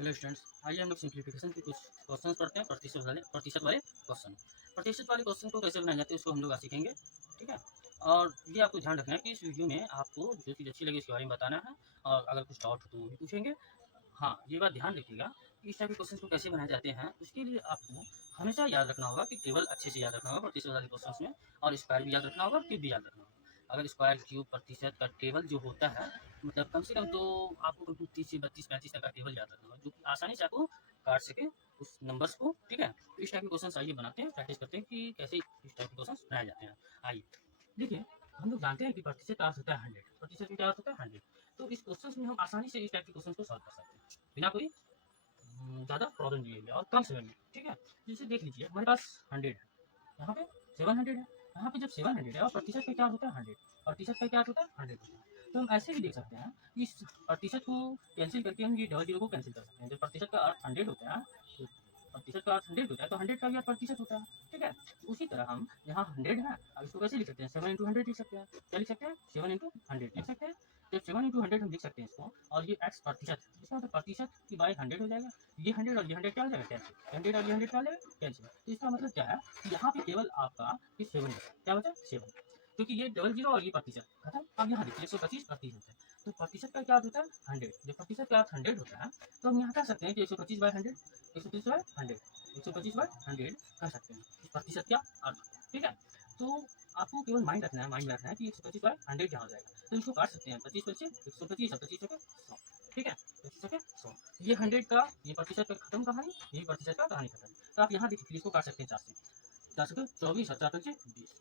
Hello students, आइए हम लोग सिंप्लीफिकेशन के कुछ क्वेश्चंस पढ़ते हैं। प्रतिशत वाले क्वेश्चन। प्रतिशत वाले क्वेश्चन को कैसे बनाए जाते हैं उसको हम लोग आज सीखेंगे। ठीक है। और ये आपको ध्यान रखना है कि इस वीडियो में आपको जो चीज़ अच्छी लगी उसके बारे में बताना है, और अगर कुछ डाउट हो तो वो भी पूछेंगे। हाँ, ये बात ध्यान रखिएगा कि इस टाइप के क्वेश्चन को कैसे बनाए जाते हैं। उसके लिए आपको हमेशा याद रखना होगा कि टेबल अच्छे से याद रखना होगा प्रतिशत वाले क्वेश्चन में, और स्क्वायर भी याद रखना होगा, क्यूब भी याद रखना होगा। अगर स्क्वायर क्यूब प्रतिशत का टेबल जो होता है, मतलब कम से कम तो आपको 30 से 32 35 तक का टेबल याद रखना होगा, जो कि आसानी से आपको काट सके उस नंबर्स को। ठीक है, तो इस टाइप के क्वेश्चन आइए बनाते हैं, प्रैक्टिस करते हैं कि कैसे इस टाइप के क्वेश्चन बनाए जाते हैं। आइए देखिए, हम लोग जानते हैं कि प्रतिशत का अर्थ होता है 100, प्रतिशत का क्या अर्थ होता है 100। तो इस क्वेश्चन में हम आसानी से इस टाइप के क्वेश्चन को सॉल्व कर सकते हैं बिना कोई ज़्यादा प्रॉब्लम लिए हुए और कम समय में। ठीक है, जैसे देख लीजिए हमारे पास 100 है, यहाँ पे 700 है, यहाँ पे जब 700 है और प्रतिशत का क्या होता है 100, प्रतिशत का क्या होता है 100 होता है। तो हम ऐसे भी देख सकते हैं कि इस प्रतिशत को कैंसिल करके हम ये डबल जीरो को कैंसिल कर सकते हैं। जब प्रतिशत का अर्थ 100 होता है, तो प्रतिशत का अर्थ 100 होता है, तो 100 का भी अर्थ प्रतिशत होता है। ठीक है, उसी तरह हम यहाँ 100 है, अब इसको कैसे लिख सकते हैं, 7 × 100 लिख सकते हैं। क्या लिख सकते हैं, 7 × 100 लिख सकते हैं। जब 7 × 100 हम लिख सकते हैं इसको, और ये x प्रतिशत, इसका मतलब प्रतिशत की बाई 100 हो जाएगा। ये 100 और ये 100 क्या हो जाएगा, कैंसिल। 100 और ये 100 क्या हो जाएगा, कैंसिल। तो इसका मतलब क्या है कि यहाँ पे केवल आपका 7 बचा। क्या बचा, 7, क्योंकि ये डबल जीरो और ये प्रतिशत खत्म। अब यहाँ देखिए 125 प्रतिशत है, तो प्रतिशत का क्या अर्थ होता है 100। जब प्रतिशत का अर्थ 100 होता है, तो हम यहाँ कह सकते हैं कि 125/100, 125/100, 125/100 कह सकते हैं इस प्रतिशत का अर्थ। ठीक है, तो आपको केवल माइंड रखना है, माइंड में रखना है कि 125/100 क्या हो जाएगा। तो इसको काट सकते हैं, 25 25 125 और 25 100। ठीक है, 25 100, ये 100 का, ये प्रतिशत का खत्म कहानी, ये प्रतिशत का कहानी खत्म। तो आप यहाँ देखिए इसको काट सकते हैं 4 से, 4 से 24 और 4 पंचे 20।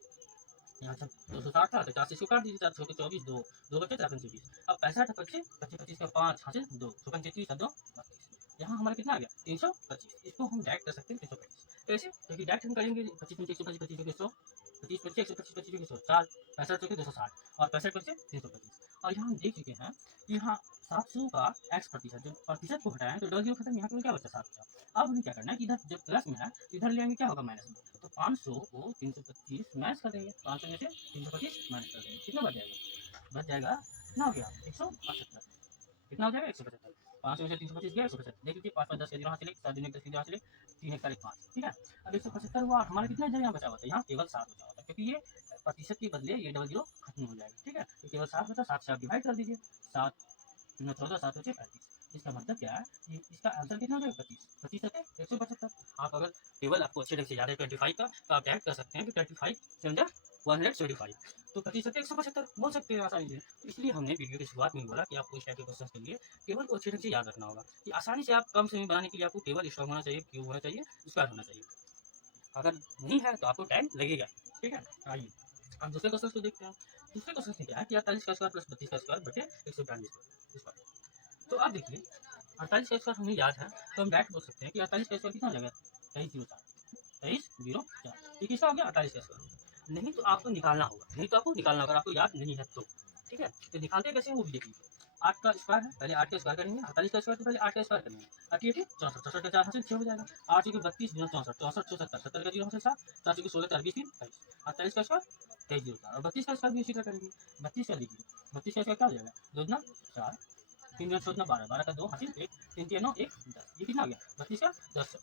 यहाँ से 260 था तो 4 से इसको काट दीजिए, 4 से 24, 2 2 बचे, 4 पंचे 20। अब 65 25 25 25 का 5 हासिल 2, 2 पंचे 30 और 2 32। यहाँ हमारा कितना आ गया 325। इसको हम डायरेक्ट कर सकते हैं 325। कैसे, क्योंकि डायरेक्ट हम करेंगे 25 पंचे 125, 25 के 100, 25 पंचे 125, 25 के 100, 4 65 चौके 260 और 65 पंचे 325। और यहाँ हम देख चुके हैं कि यहाँ 700 का x प्रतिशत, जब प्रतिशत को हटाएं तो डबल जीरो खत्म, यहाँ पे क्या बचा 7 बचा। अब हमें क्या करना है कि इधर जब प्लस में है तो इधर ले आएंगे, क्या होगा माइनस में। तो 500 को 325 माइनस कर देंगे, 500 में से 325 माइनस कर देंगे, कितना बच जाएगा, बच जाएगा कितना हो गया 175। कितना हो जाएगा 175। 500 में से 325 गया 175। देख लीजिए 5 5 10 यहाँ से 7 दिन 10 यहाँ से 3 1 5। ठीक है, अब 175 हुआ, हमारा कितना इधर यहाँ बचा हुआ था, यहाँ केवल 7 बचा हुआ था, क्योंकि ये प्रतिशत के बदले ये डबल जीरो खत्म हो जाएगा। ठीक है, तो केवल 7 बचा, 7 से आप डिवाइड कर दीजिए, 7 14 7 बचे 35। इसका मतलब क्या है, इसका आंसर कितना हो जाएगा 25, 25 सत्तर 175। आप अगर टेबल आपको अच्छे ढंग से याद है 25 का, तो आप डायरेक्ट कर सकते हैं कि 25 7 175, तो 25 सत्तर 175 बोल सकते हैं आसानी से। तो इसलिए हमने वीडियो की शुरुआत में बोला कि आपको इस टाइप के क्वेश्चन के लिए टेबल को अच्छे ढंग से याद रखना होगा, कि आसानी से आप कम समय बनाने के लिए आपको टेबल स्ट्रॉन्ग होना चाहिए, क्यूब होना चाहिए, स्क्वायर होना चाहिए। अगर नहीं है तो आपको टाइम लगेगा। ठीक है, आइए हम दूसरे क्वेश्चन को देखते हैं। दूसरे क्वेश्चन में क्या है कि 48 का स्क्वायर प्लस 32 का स्क्वायर बटे 192 स्क्वायर। तो आप देखिए 48 का स्क्वायर हमें याद है, तो हम डायरेक्ट बोल सकते हैं कि 48 का स्क्वायर कितना हो जाएगा 2304, 2304। ये किसका हो गया 48 का स्क्वायर। नहीं तो आपको निकालना होगा, नहीं तो आपको निकालना होगा, आपको याद नहीं है तो। ठीक है, तो निकालते कैसे वो भी देख लीजिए। 8 का स्क्वायर है, पहले 8 का स्क्वायर करेंगे, 48 का स्क्वायर तो पहले 8 का स्क्वायर करेंगे। 8 ये 64, 64 का 4 हासिल 6 हो जाएगा। 8 के 32 गुना 64, 64 6 70, 70 का 0 हासिल 7, 7 के 16 4 20 3 22। 48 का स्क्वायर 2304, और 32 का स्क्वायर भी उसी तरह करेंगे। 32 का देखिए, 32 का स्क्वायर क्या हो जाएगा, 2 दूना 4, 3 दूना 14 12, 12 का 2 हासिल 1, 3 3 9 1 10। ये कितना आ गया 32 का 10।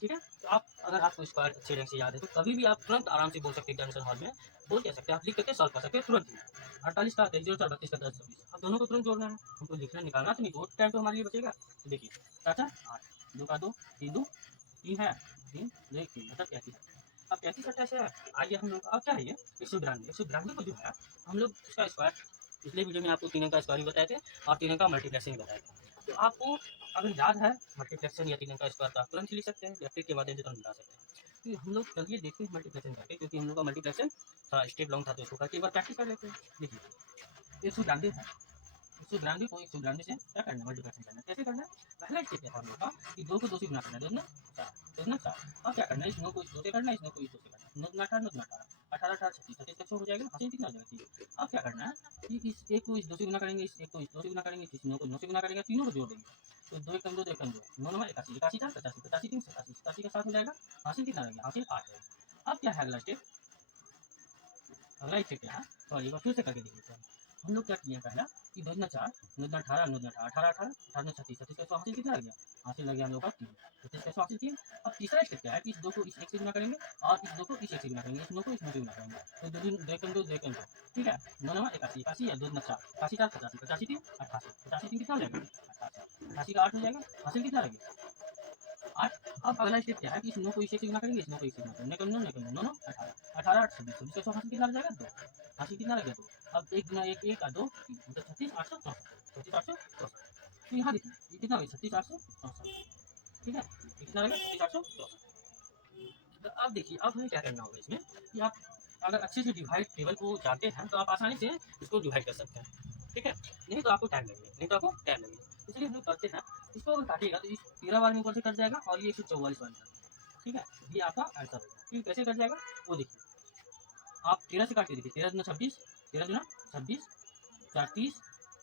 ठीक है, तो आप अगर आपको स्क्वायर अच्छे ढंग से याद है तो कभी भी आप तुरंत आराम से बोल सकते हैं एग्जामिनेशन हॉल में, बोल कह सकते हैं, आप लिख करके सॉल्व कर सकते हैं तुरंत ही। 48 का 2304, 32 का 10 26, अब दोनों को तुरंत जोड़ना है, हमको लिखना निकालना तो नहीं, तो टाइम तो हमारे लिए बचेगा। तो देखिए 4 8, 2 का 2, 3 2 3 है, 3 2 1 3, मतलब 33 है। अब 33 28 है। आइए हम लोग अब क्या है ये 192, 192 को जो है हम लोग उसका स्क्वायर, पिछले वीडियो में आपको 3 अंक का स्क्वायर भी बताए थे और 3 अंक का मल्टीप्लेक्सिंग बताए थे। तो आपको अगर याद है मल्टीप्लेक्शन या 3 अंक का स्क्वायर, तो आप तुरंत लिख सकते हैं या फिर के माध्यम से तुरंत बता सकते हैं। तो हम लोग चलिए देखते हैं मल्टीप्लेक्शन करके, क्योंकि हम लोग का मल्टीप्लेक्शन थोड़ा स्टेप लॉन्ग था, तो इसको करके एक बार प्रैक्टिस कर लेते हैं। देखिए 192 है, 192 को 192 से क्या करना है, मल्टीप्लिकेशन करना है। कैसे करना है, पहला स्टेप है हम लोग का कि 2 को 2 से गुना करना है, 2 दूना 4, 2 दूना 4। अब क्या करना है, इस 9 को इस 2 से करना है, इस 9 को इस 2 से करना है, 9 दूना 18, 9 दूना 18, 18 18 36, 36 का 6 हो जाएगा, हासिल कितना हो जाएगा 3। अब क्या करना है कि इस 1 को इस 2 से गुना करेंगे, इस 1 को इस 2 से गुना करेंगे, इस 9 को 9 से गुना करेंगे, तीनों को जोड़ देंगे। तो 2 एकम 2, 2 एकम 2, 9 9 81, 81 4 85, 85 3 87, 87 का 7 हो जाएगा, हासिल कितना रहेगा, हासिल 8 रहेगा। अब क्या है अगला स्टेप, अगला स्टेप क्या है, सॉरी एक बार फिर से करके देख लेते हैं। हम लोग क्या किए पहला कि 2 4 18 18 18 18 18 36 36 का 100 हासिल कितना आ गया, हासिल लग गया हम लोग का 3, 36 का 100 हासिल 3। अब तीसरा स्टेप क्या है कि इस 2 को इस 1 से गुना करेंगे और इस 2 को इस 1 से गुना करेंगे, इस 2 को इस 2 से गुना करेंगे, तो 2 दूनी 2 एकम 2 2 एकम 2, ठीक है, 9 9 81 81 या 2 9 4 81 4 85 85 3 88 88 3 कितना हो जाएगा 88 88 का 8 हो जाएगा, हासिल कितना आ गया 8। अब अगला स्टेप क्या है कि इस 9 को इस 1 से गुना करेंगे, इस 9 को इस से गुना करेंगे, 9 9 9 9 18 18 8 26 26 का 100 हासिल कितना आ जाएगा 2, हासिल कितना लग गया 2। अब 1 गुना 1 1 का 2 मतलब 36 864 36 864। तो यहाँ देखिए ये कितना हो गया 36 864, ठीक है, कितना लगा 36 864। तो अब देखिए अब हमें क्या करना होगा इसमें कि आप अगर अच्छे से डिवाइड टेबल को जानते हैं तो आप आसानी से इसको डिवाइड कर सकते हैं, ठीक है, नहीं तो आपको टाइम लगेगा, नहीं तो आपको टाइम लगेगा। इसलिए हम लोग करते हैं इसको अगर काटिएगा तो इस 13 बार में ऊपर से कट जाएगा और ये 144 बन जाएगा, ठीक है, ये आपका आंसर होगा। ठीक कैसे कट जाएगा वो देखिए, आप 13 से काट के देखिए, 13 दूना 26, 13 दूना 26, 4 30,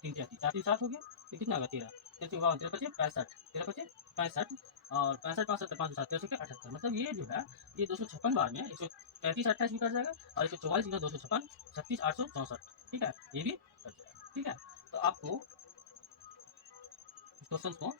3 33, 4 3 7 हो गया, तो कितना होगा 13 13 चौका 13 पचे 65, 13 पचे 65 और 65 5 7 5 7 13 के 78, मतलब ये जो है ये 256 बार में 135 28 भी कट जाएगा और 144 गुना 256 36 864, ठीक है, ये भी कट जाएगा, ठीक है। तो आपको क्वेश्चन को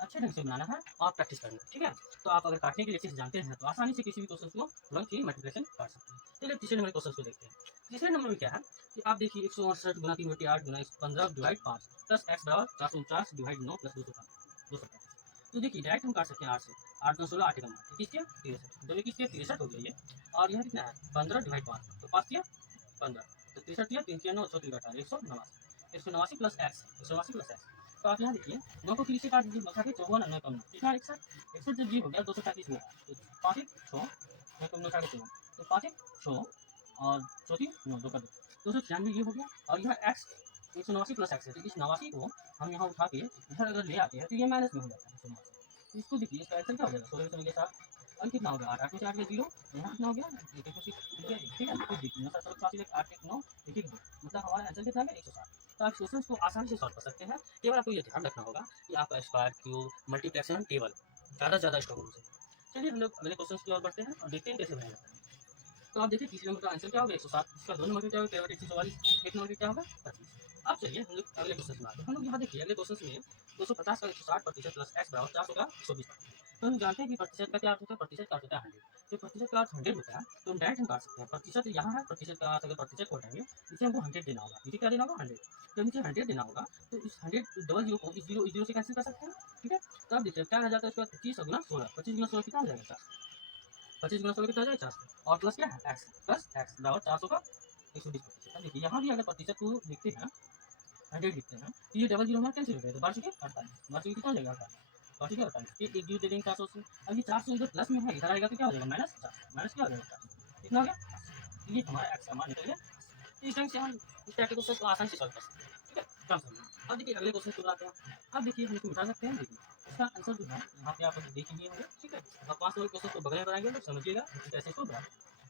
अच्छे ढंग से बनाना है और प्रैक्टिस करना है, ठीक है। तो आप अगर काटने के लिए अच्छे से जानते हैं तो आसानी से किसी भी क्वेश्चन को तुरंत ही मल्टीप्लिकेशन कर सकते हैं। चलिए तीसरे नंबर क्वेश्चन को देखते हैं। तीसरे नंबर में क्या है कि आप देखिए 168 गुना 3 बटे 8 गुना 15 डिवाइड 5 प्लस एक्स बराबर 449 डिवाइड 9 प्लस 235। तो देखिए डायरेक्ट हम काट सकते हैं 8 से, 8 9 16 8 एकम 21 किया 63, जब 21 किया 63 हो गया ये, और यह कितना है 15 डिवाइड 5 तो 5 किया 15, तो 63 किया 3 किया 9 100 3 18 189 प्लस एक्स 189 प्लस एक्स। तो आप यहाँ देखिए 9 को 3 से काट दीजिए, बचा के 54 9 कम कितना 61 61 जब ये हो गया 235 हुआ तो 5 1 6 9 कम 9 साढ़े 54, तो 5 1 6 और 34 9 2 का 296 ये हो गया। और यह एक्स 189 प्लस एक्स है, तो इस 89 को हम यहाँ उठा के इधर अगर ले आते हैं तो ये माइनस में हो जाता है 189। इसको देखिए इसका आंसर क्या हो जाएगा 16 में 7 और कितना हो गया 8 8 में से 8 जीरो, यहाँ कितना हो गया एक एक ठीक है, फिर देखिए 8 1 9 1 1 2, मतलब हमारा आंसर कितना है 160। तो आप क्वेश्चन को आसानी से सॉल्व कर सकते हैं, केवल आपको ये ध्यान रखना होगा कि आपका स्क्वायर क्यूब मल्टीप्लेक्शन टेबल ज़्यादा से ज़्यादा स्ट्रॉन्ग होना चाहिए। चलिए हम लोग अगले क्वेश्चन की ओर बढ़ते हैं और देखते हैं कैसे बनाया जाता है। तो आप देखिए तीसरे नंबर का आंसर क्या होगा 107, इसका 2 नंबर क्या होगा 13 144, एक नंबर क्या होगा 25। अब चलिए हम लोग अगले क्वेश्चन में आते हैं। हम लोग यहाँ देखिए अगले क्वेश्चन में 250 का 160% प्लस एक्स बराबर 400 का 120%। तो हम जानते हैं कि प्रतिशत का क्या अर्थ होता है, प्रतिशत का अर्थ होता है 100। तो प्रतिशत का अर्थ 100 होता है तो हम डायरेक्ट हम काट सकते हैं, प्रतिशत यहाँ है, प्रतिशत का अर्थ अगर प्रतिशत को हटाएंगे इसे हमको 100 देना होगा, नीचे क्या देना होगा 100। जब नीचे 100 देना होगा तो इस 100 डबल जीरो को इस जीरो से कैंसिल कर सकते हैं, ठीक है। तो आप देखिए क्या रह जाता है इसका 25 गुना 16, 25 गुना 16 कितना हो जाएगा 25 गुना 16 कितना हो जाएगा 400 और प्लस क्या है एक्स प्लस एक्स बराबर 400 का 120%। अब देखिए यहाँ भी अगर प्रतिशत को देखते हैं 100 लिखते हैं तो ये डबल जीरो में कैंसिल हो जाएगा, बार के 48 बार के कितना हो जाएगा 48 48 48 एक जीरो दे देंगे 400 से। अब ये 400 इधर प्लस में है, इधर आएगा तो क्या हो जाएगा माइनस 400, माइनस क्या हो जाएगा 400, कितना हो गया ये हमारा एक्स का मान निकल गया। तो इस ढंग से हम इस टाइप के क्वेश्चन को आसानी से सॉल्व कर सकते हैं, ठीक है कम समय में। अब देखिए अगले क्वेश्चन को आते हैं। अब देखिए हम इसको मिटा सकते हैं, देखिए इसका आंसर जो है यहाँ पे आप देख लीजिए होंगे, ठीक है। अब 5 नंबर क्वेश्चन को बगल में बनाएंगे तो समझिएगा कैसे इसको बना।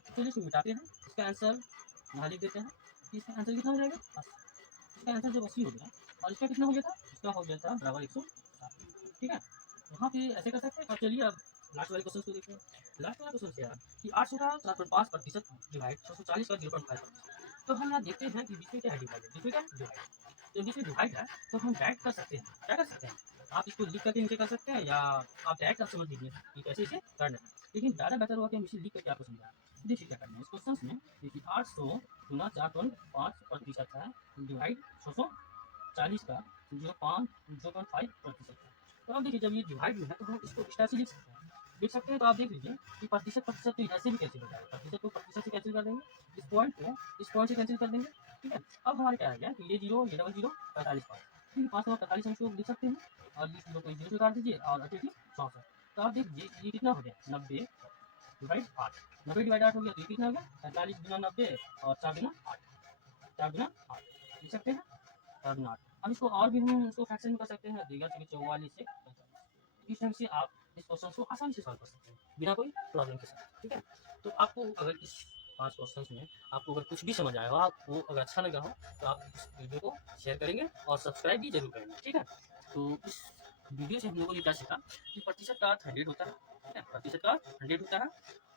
चलिए इसको मिटाते हैं, इसका आंसर यहाँ लिख देते हैं कि इसका आंसर कितना हो जाएगा 80। इसका आंसर जब 80 हो गया और इसका कितना हो गया था, इसका हो गया था बराबर 160, ठीक है। यहाँ पे ऐसे कर सकते हैं। अब चलिए अब लास्ट वाले क्वेश्चन को देखते हैं। लास्ट वाला क्वेश्चन क्या है कि 800 का 4.5% डिवाइड 640 का 0.5%। तो हम यहाँ देखते हैं कि बीच में क्या है डिवाइड, बीच में क्या है डिवाइड, तो बीच में डिवाइड है तो हम डायरेक्ट कर सकते हैं, क्या कर सकते हैं आप इसको लिख करके नीचे कर सकते हैं या आप डायरेक्ट आप समझ लीजिए कि कैसे इसे करना है, लेकिन ज़्यादा बेहतर होगा कि हम इसे लिख करके आपको समझाएं। देखिए क्या करना है इस क्वेश्चन में, देखिए 800 गुना 4.5% है डिवाइड 640 का 0.5% है। तो अब देखिए जब ये डिवाइड में है तो हम इसको इस तरह से लिख सकते हैं तो आप देख लीजिए कि प्रतिशत प्रतिशत तो ऐसे भी कैंसिल हो जाएगा, प्रतिशत को प्रतिशत से कैंसिल कर देंगे, इस पॉइंट को इस पॉइंट से कैंसिल कर देंगे, ठीक है। अब हमारे क्या आ गया कि ये जीरो ये डबल जीरो 45 पाँच, ठीक है 5 और 45 हम इसको लिख सकते हैं और इस जीरो को जीरो से काट दीजिए और 64। तो आप देख लीजिए ये कितना हो गया 90 डिवाइड 8, 90 डिवाइड 8 हो गया तो ये कितना हो गया 45 गुना 90 और 4 गुना 8, 4 गुना 8 लिख सकते हैं 4 गुना 8। अब इसको और भी हम इसको फ्रैक्शन में कर सकते हैं, देगा 44 से 45। इस ढंग से आप इस क्वेश्चन को आसानी से सॉल्व कर सकते हैं बिना कोई प्रॉब्लम के साथ, ठीक है। तो आपको अगर इस 5 क्वेश्चन में आपको अगर कुछ भी समझ आया हो, आपको अगर अच्छा लगा हो तो आप इस वीडियो को शेयर करेंगे और सब्सक्राइब भी जरूर करेंगे, ठीक है। तो इस वीडियो से हम लोगों ने क्या सीखा कि प्रतिशत का अर्थ 100 होता है, ठीक है, प्रतिशत का अर्थ 100 होता है।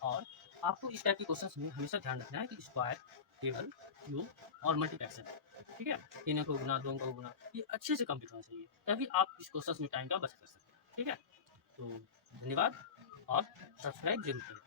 और आपको इस टाइप के क्वेश्चन में हमेशा ध्यान रखना है कि स्क्वायर टेबल क्यूब और मल्टीप्लेक्सर, ठीक है, 3 को गुना 2 को गुना, ये अच्छे से कंप्लीट होना चाहिए, तभी आप इस क्वेश्चन में टाइम का बचत कर सकते हैं। ठीक है, तो धन्यवाद और सब्सक्राइब जरूर करें।